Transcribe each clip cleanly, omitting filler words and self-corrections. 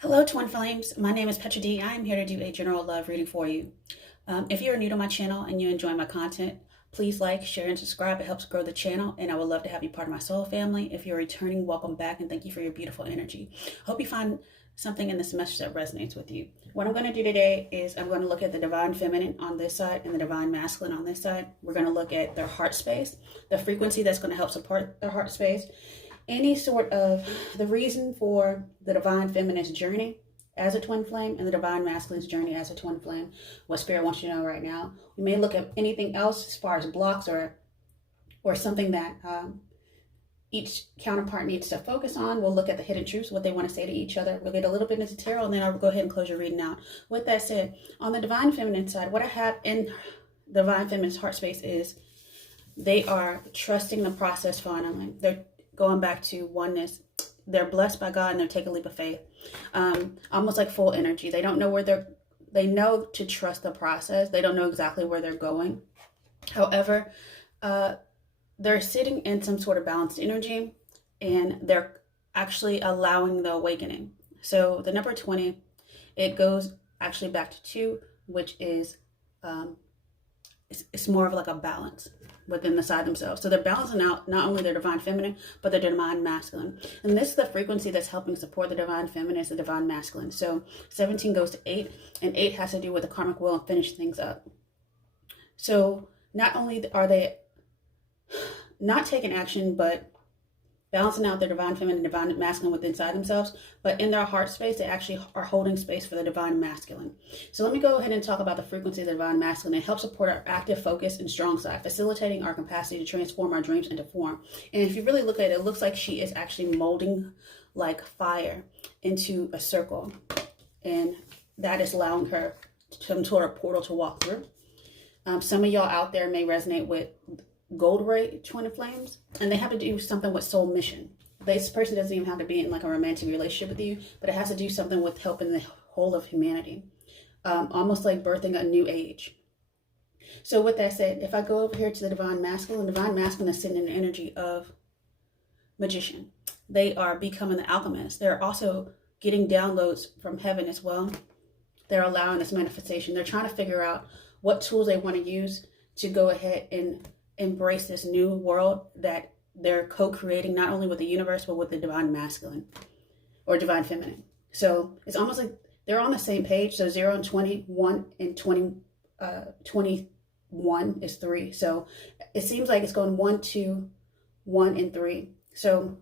Hello, Twin Flames. My name is Petra D. I am here to do a general love reading for you. If you are new to my channel and you enjoy my content, please like, share, and subscribe. It helps grow the channel, and I would love to have you part of my soul family. If you're returning, welcome back, and thank you for your beautiful energy. Hope you find something in this message that resonates with you. What I'm going to do today is I'm going to look at the divine feminine on this side and the divine masculine on this side. We're going to look at their heart space, the frequency that's going to help support their heart space, any sort of the reason for the divine feminine's journey as a twin flame and the divine masculine's journey as a twin flame, what spirit wants you to know right now. We may look at anything else as far as blocks or something that each counterpart needs to focus on. We'll look at the hidden truths, what they want to say to each other. We'll get a little bit into tarot, and then I'll go ahead and close your reading out. With that said, on the divine feminine side, what I have in divine feminine's heart space is they are trusting the process finally. They're going back to oneness. They're blessed by God and they're taking a leap of faith. Almost like full energy. They don't know where they know to trust the process. They don't know exactly where they're going. However, they're sitting in some sort of balanced energy and they're actually allowing the awakening. So the number 20, it goes actually back to 2, which is, it's more of like a balance within the side themselves. So they're balancing out not only their divine feminine, but their divine masculine. And this is the frequency that's helping support the divine feminine is the divine masculine. So 17 goes to 8, and 8 has to do with the karmic will and finish things up. So not only are they not taking action, but balancing out their divine feminine and divine masculine within inside themselves, but in their heart space, they actually are holding space for the divine masculine. So let me go ahead and talk about the frequency of the divine masculine. It helps support our active focus and strong side, facilitating our capacity to transform our dreams into form. And if you really look at it, it looks like she is actually molding like fire into a circle. And that is allowing her some sort of portal to walk through. Some of y'all out there may resonate with gold ray twin flames, and they have to do something with soul mission. This person doesn't even have to be in like a romantic relationship with you, but it has to do something with helping the whole of humanity, almost like birthing a new age. So with that said, if I go over here to the divine masculine is sitting in the energy of magician. They are becoming the alchemist. They're also getting downloads from heaven as well. They're allowing this manifestation. They're trying to figure out what tools they want to use to go ahead and embrace this new world that they're co-creating, not only with the universe, but with the divine masculine or divine feminine. So it's almost like they're on the same page. So 0 and 20, 1 and 21 is 3. So it seems like it's going 1, 2, 1, and 3. So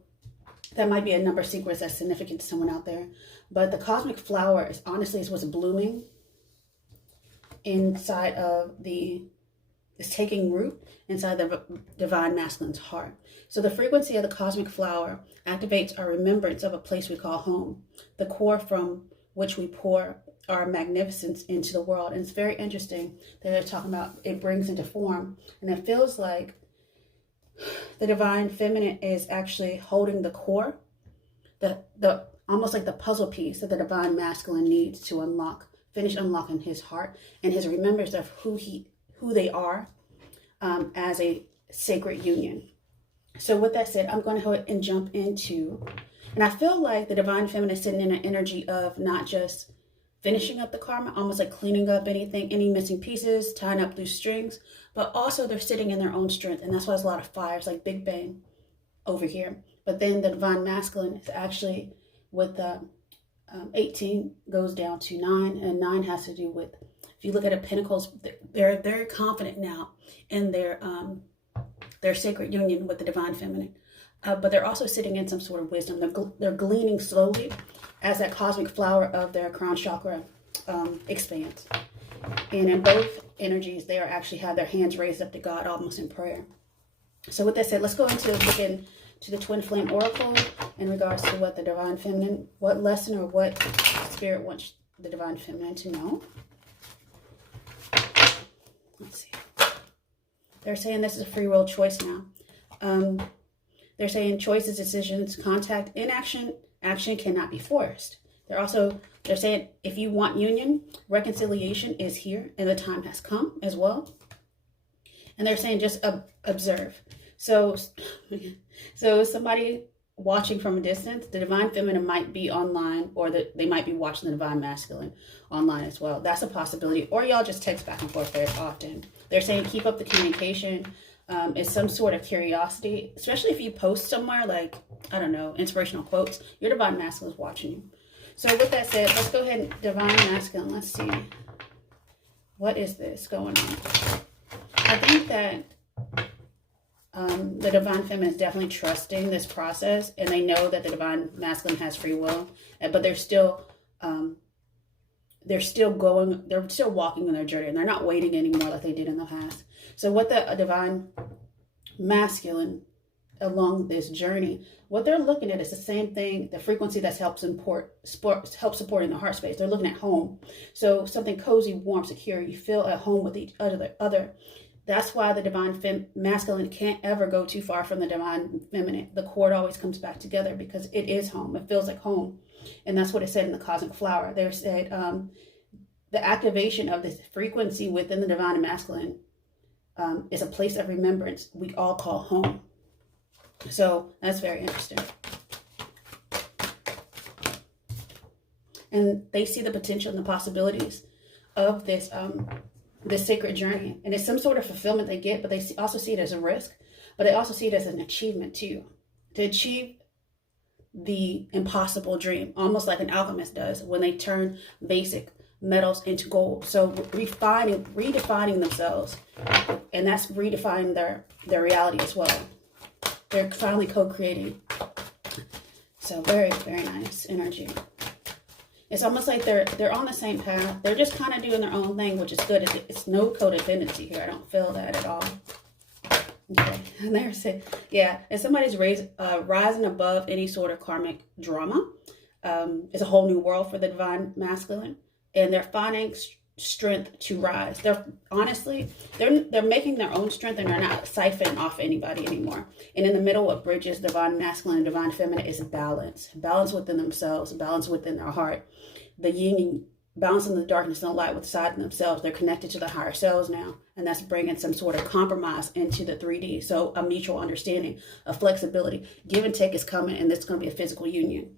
that might be a number sequence that's significant to someone out there. But the cosmic flower is honestly is what's blooming inside of is taking root inside the divine masculine's heart. So the frequency of the cosmic flower activates our remembrance of a place we call home, the core from which we pour our magnificence into the world. And it's very interesting that they're talking about it brings into form. And it feels like the divine feminine is actually holding the core, the almost like the puzzle piece that the divine masculine needs to finish unlocking his heart and his remembrance of who they are as a sacred union. So with that said, I'm going to go ahead and jump into, and I feel like the divine feminine is sitting in an energy of not just finishing up the karma, almost like cleaning up any missing pieces, tying up loose strings, but also they're sitting in their own strength. And that's why there's a lot of fires like Big Bang over here. But then the divine masculine is actually with the 18 goes down to 9, and 9 has to do with, if you look at the pentacles, they're very confident now in their sacred union with the divine feminine. But they're also sitting in some sort of wisdom. They're gleaning slowly as that cosmic flower of their crown chakra expands. And in both energies, they actually have their hands raised up to God, almost in prayer. So with that said, let's go into look into the twin flame oracle in regards to what the divine feminine, what lesson or what spirit wants the divine feminine to know. Let's see. They're saying this is a free will choice now. They're saying choices, decisions, contact, inaction, action cannot be forced. They're saying if you want union, reconciliation is here and the time has come as well. And they're saying just observe. So somebody watching from a distance, the divine feminine might be online, or they might be watching the divine masculine online as well. That's a possibility. Or y'all just text back and forth very often. They're saying keep up the communication. It's some sort of curiosity, especially if you post somewhere like, I don't know, inspirational quotes. Your divine masculine is watching you. So with that said, let's go ahead and divine masculine. Let's see. What is this going on? I think that the divine feminine is definitely trusting this process, and they know that the divine masculine has free will, but they're still walking on their journey, and they're not waiting anymore like they did in the past. So what the divine masculine along this journey, what they're looking at is the same thing, the frequency that helps supporting the heart space. They're looking at home. So something cozy, warm, secure. You feel at home with each other. That's why the divine masculine can't ever go too far from the divine feminine. The cord always comes back together because it is home. It feels like home. And that's what it said in the cosmic flower. They said the activation of this frequency within the divine masculine is a place of remembrance we all call home. So that's very interesting. And they see the potential and the possibilities of this this sacred journey. And it's some sort of fulfillment they get, but they also see it as a risk. But they also see it as an achievement too. To achieve the impossible dream, almost like an alchemist does when they turn basic metals into gold. So redefining themselves, and that's redefining their reality as well. They're finally co-creating. So very, very nice energy. It's almost like they're on the same path. They're just kind of doing their own thing, which is good. It's no codependency here. I don't feel that at all. Okay, and there's it. Yeah, and somebody's rising above any sort of karmic drama. It's a whole new world for the divine masculine, and they're finding strength to rise. They're making their own strength, and they're not siphoning off anybody anymore. And in the middle of bridges, divine masculine and divine feminine is balance within themselves, balance within their heart, the yin, balancing the darkness and the light within themselves. They're connected to the higher selves now, and that's bringing some sort of compromise into the 3D. So a mutual understanding, a flexibility, give and take is coming, and it's going to be a physical union.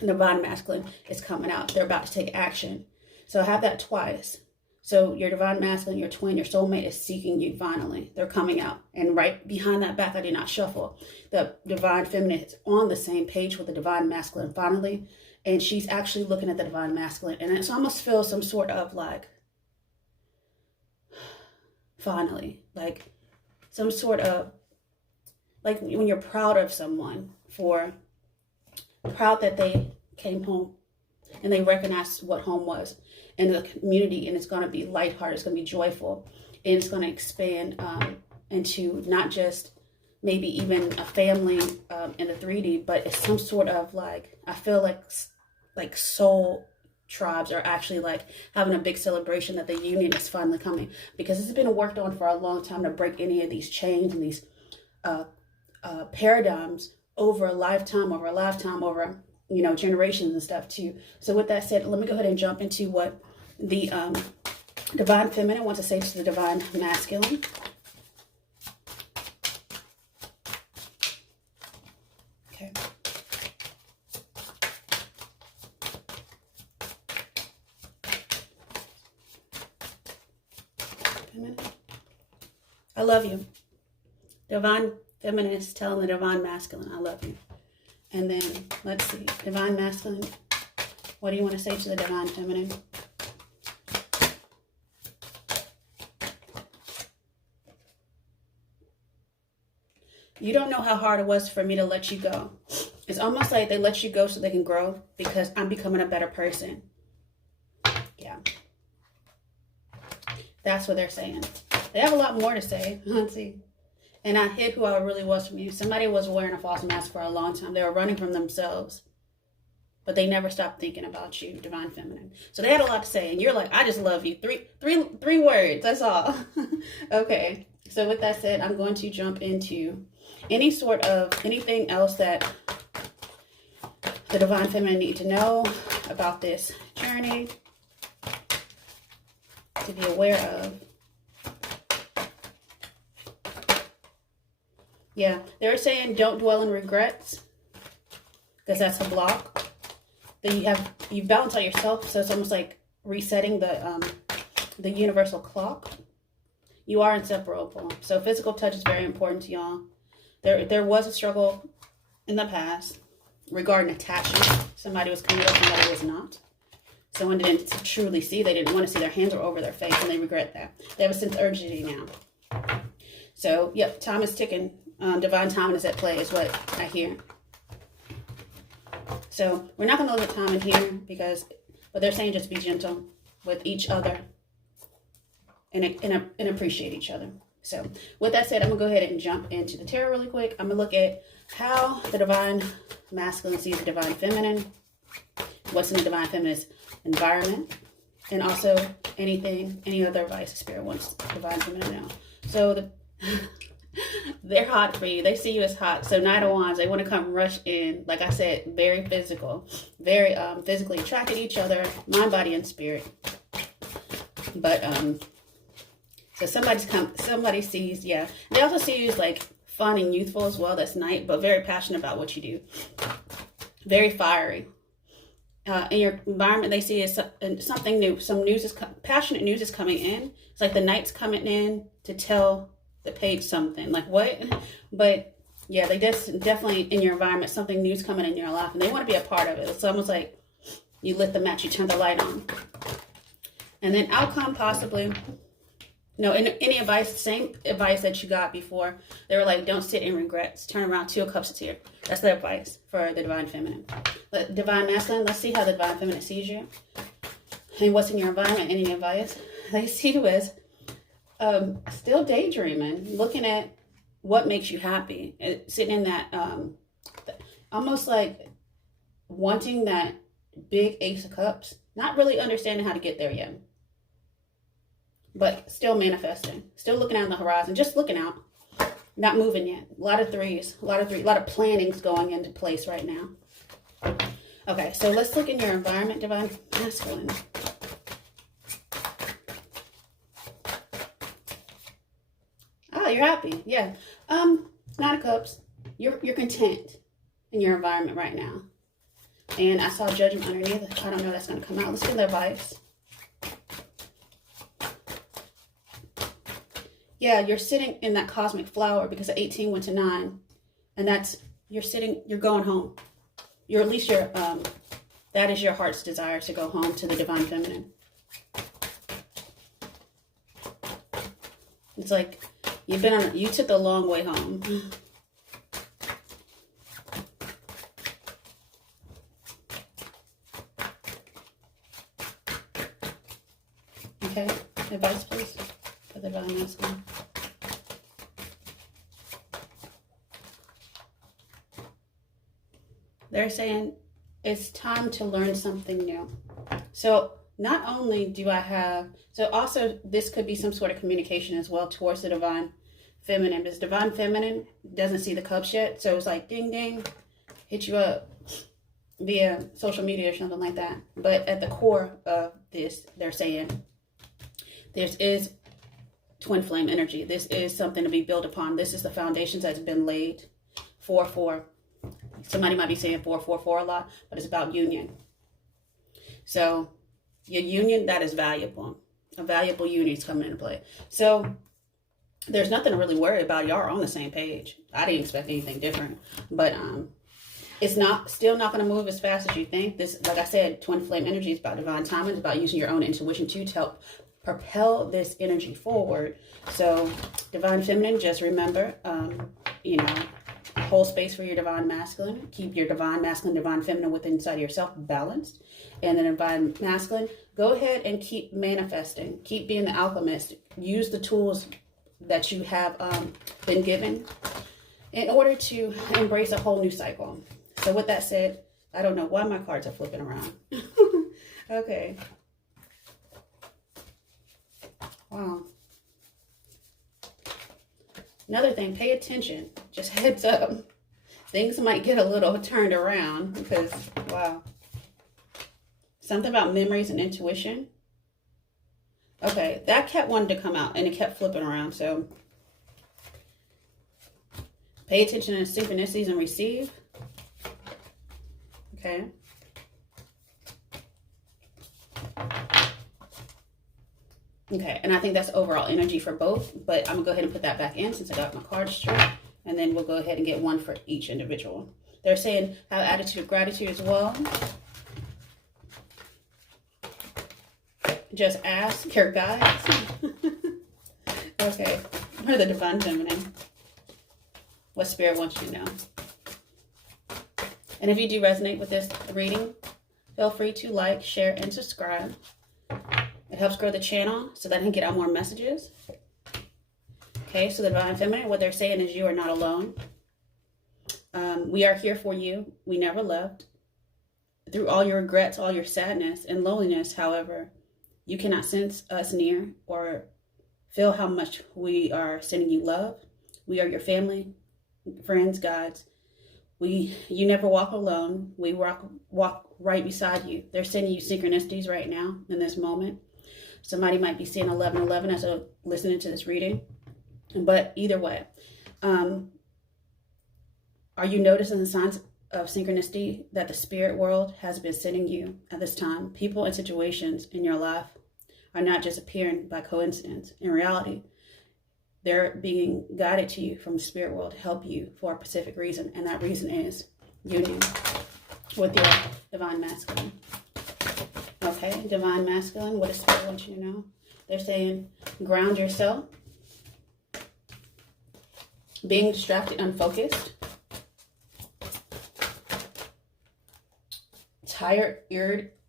The divine masculine is coming out. They're about to take action. So have that twice. So your divine masculine, your twin, your soulmate is seeking you finally. They're coming out. And right behind that back, I did not shuffle. The divine feminine is on the same page with the divine masculine finally. And she's actually looking at the divine masculine. And it almost feels some sort of like, finally, like some sort of, like when you're proud of someone proud that they came home and they recognized what home was. And the community, and it's going to be lighthearted, it's going to be joyful, and it's going to expand into not just maybe even a family in the 3D, but it's some sort of like, I feel like soul tribes are actually like having a big celebration that the union is finally coming, because it's been worked on for a long time to break any of these chains and these paradigms over a lifetime, over generations and stuff too. So with that said, let me go ahead and jump into what the divine feminine wants to say to the divine masculine. Okay. I love you. Divine feminine is telling the divine masculine, I love you. And then, let's see, divine masculine, what do you want to say to the divine feminine? You don't know how hard it was for me to let you go. It's almost like they let you go so they can grow, because I'm becoming a better person. Yeah. That's what they're saying. They have a lot more to say. Let's see. And I hid who I really was from you. Somebody was wearing a false mask for a long time. They were running from themselves. But they never stopped thinking about you, divine feminine. So they had a lot to say. And you're like, I just love you. Three words. That's all. Okay. So with that said, I'm going to jump into anything else that the divine feminine need to know about this journey, to be aware of. Yeah, they're saying don't dwell in regrets. because that's a block. Then you balance out yourself, so it's almost like resetting the universal clock. You are inseparable. So physical touch is very important to y'all. There was a struggle in the past regarding attachment. Somebody was committed, somebody was not. Someone didn't truly see. They didn't want to see. Their hands were over their face, and they regret that. They have a sense of urgency now. So, yep, time is ticking. Divine timing is at play is what I hear. So we're not going to look at time in here but they're saying just be gentle with each other and appreciate each other. So with that said, I'm going to go ahead and jump into the tarot really quick. I'm going to look at how the divine masculine sees the divine feminine, what's in the divine feminine's environment, and also any other advice the spirit wants the divine feminine to know. So they're hot for you. They see you as hot. So Knight of Wands, they want to come rush in. Like I said, very physical, very physically attracted to each other, mind, body, and spirit. But so somebody sees, yeah. They also see you as like fun and youthful as well. That's Knight, but very passionate about what you do. Very fiery. In your environment, they see as something new. Some news is passionate news is coming in. It's like the Knight's coming in to tell the page something. Like what? But yeah, they definitely in your environment, something new's coming in your life, and they want to be a part of it. It's almost like you lit the match, you turned the light on, and then outcome possibly. No, any advice, same advice that you got before. They were like, don't sit in regrets. Turn around, 2 of Cups is here. That's their advice for the divine feminine. But divine masculine, let's see how the divine feminine sees you. And what's in your environment, any advice. They see you as still daydreaming, looking at what makes you happy. Sitting in that, almost like wanting that big Ace of Cups. Not really understanding how to get there yet. But still manifesting, still looking out on the horizon, just looking out, not moving yet. A lot of threes, a lot of plannings going into place right now. Okay, so let's look in your environment, divine masculine. Oh, you're happy, yeah. Nine of Cups, you're content in your environment right now. And I saw Judgment underneath. I don't know if that's going to come out. Let's get the advice. Yeah, you're sitting in that cosmic flower because the 18 went to 9. And that's, you're going home. That is your heart's desire to go home to the divine feminine. It's like you took the long way home. Okay, advice please. For the divine masculine. They're saying it's time to learn something new. So not only do I have, so also this could be some sort of communication as well towards the divine feminine, because divine feminine doesn't see the cups yet. So it's like ding ding, hit you up via social media or something like that. But at the core of this, they're saying there is twin flame energy. This is something to be built upon. This is the foundations that's been laid. 4-4. Somebody might be saying 4-4-4 a lot, but it's about union. So your union, that is valuable. A valuable union is coming into play. So there's nothing to really worry about. Y'all are on the same page. I didn't expect anything different, but it's still not going to move as fast as you think. This, like I said, twin flame energy is about divine timing. It's about using your own intuition to help propel this energy forward. So divine feminine, just remember, hold space for your divine masculine. Keep your divine masculine, divine feminine within inside yourself balanced. And then divine masculine, go ahead and keep manifesting. Keep being the alchemist. Use the tools that you have been given in order to embrace a whole new cycle. So with that said, I don't know why my cards are flipping around. Okay. Wow. Another thing, pay attention. Just heads up. Things might get a little turned around because, wow. Something about memories and intuition. Okay, that kept wanting to come out and it kept flipping around. So pay attention to synchronicities and receive. Okay. Okay, and I think that's overall energy for both, but I'm going to go ahead and put that back in since I got my card straight, and then we'll go ahead and get one for each individual. They're saying have attitude of gratitude as well. Just ask your guides. Okay, what are the divine feminine? What spirit wants you to know? And if you do resonate with this reading, feel free to like, share, and subscribe. It helps grow the channel so that I can get out more messages. Okay, so the divine feminine, what they're saying is you are not alone. We are here for you. We never left. Through all your regrets, all your sadness and loneliness, however, you cannot sense us near or feel how much we are sending you love. We are your family, friends, guides. You never walk alone. We walk right beside you. They're sending you synchronicities right now in this moment. Somebody might be seeing 1111 as they're listening to this reading. But either way, are you noticing the signs of synchronicity that the spirit world has been sending you at this time? People and situations in your life are not just appearing by coincidence. In reality, they're being guided to you from the spirit world to help you for a specific reason. And that reason is union with your divine masculine. Okay, divine masculine, what does spirit want you to know? They're saying ground yourself. Being distracted, unfocused. Tired,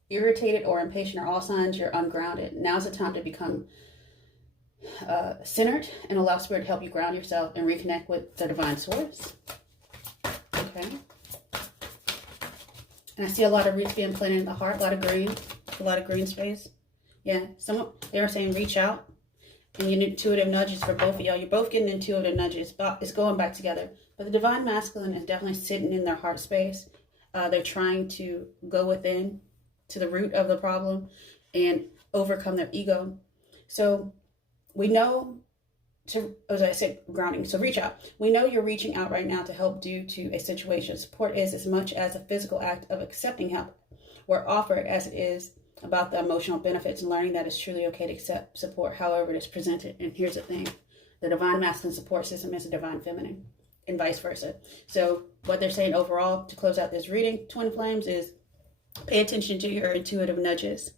irritated, or impatient are all signs you're ungrounded. Now's the time to become centered and allow spirit to help you ground yourself and reconnect with the divine source. Okay. And I see a lot of roots being planted in the heart, a lot of green space. Yeah, they were saying reach out. And your intuitive nudges for both of y'all. You're both getting intuitive nudges. It's going back together. But the divine masculine is definitely sitting in their heart space. They're trying to go within to the root of the problem and overcome their ego. So we know as I said, grounding. So reach out. We know you're reaching out right now to help due to a situation. Support is as much as a physical act of accepting help or offered as it is about the emotional benefits and learning that it's truly okay to accept support however it is presented. And here's the thing. The divine masculine support system is a divine feminine and vice versa. So what they're saying overall to close out this reading, Twin Flames, is pay attention to your intuitive nudges.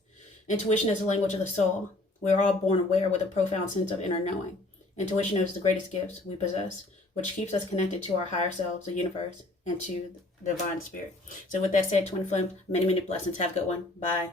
Intuition is the language of the soul. We're all born aware with a profound sense of inner knowing. Intuition is the greatest gifts we possess, which keeps us connected to our higher selves, the universe, and to the divine spirit. So with that said, Twin Flames, many, many blessings. Have a good one. Bye.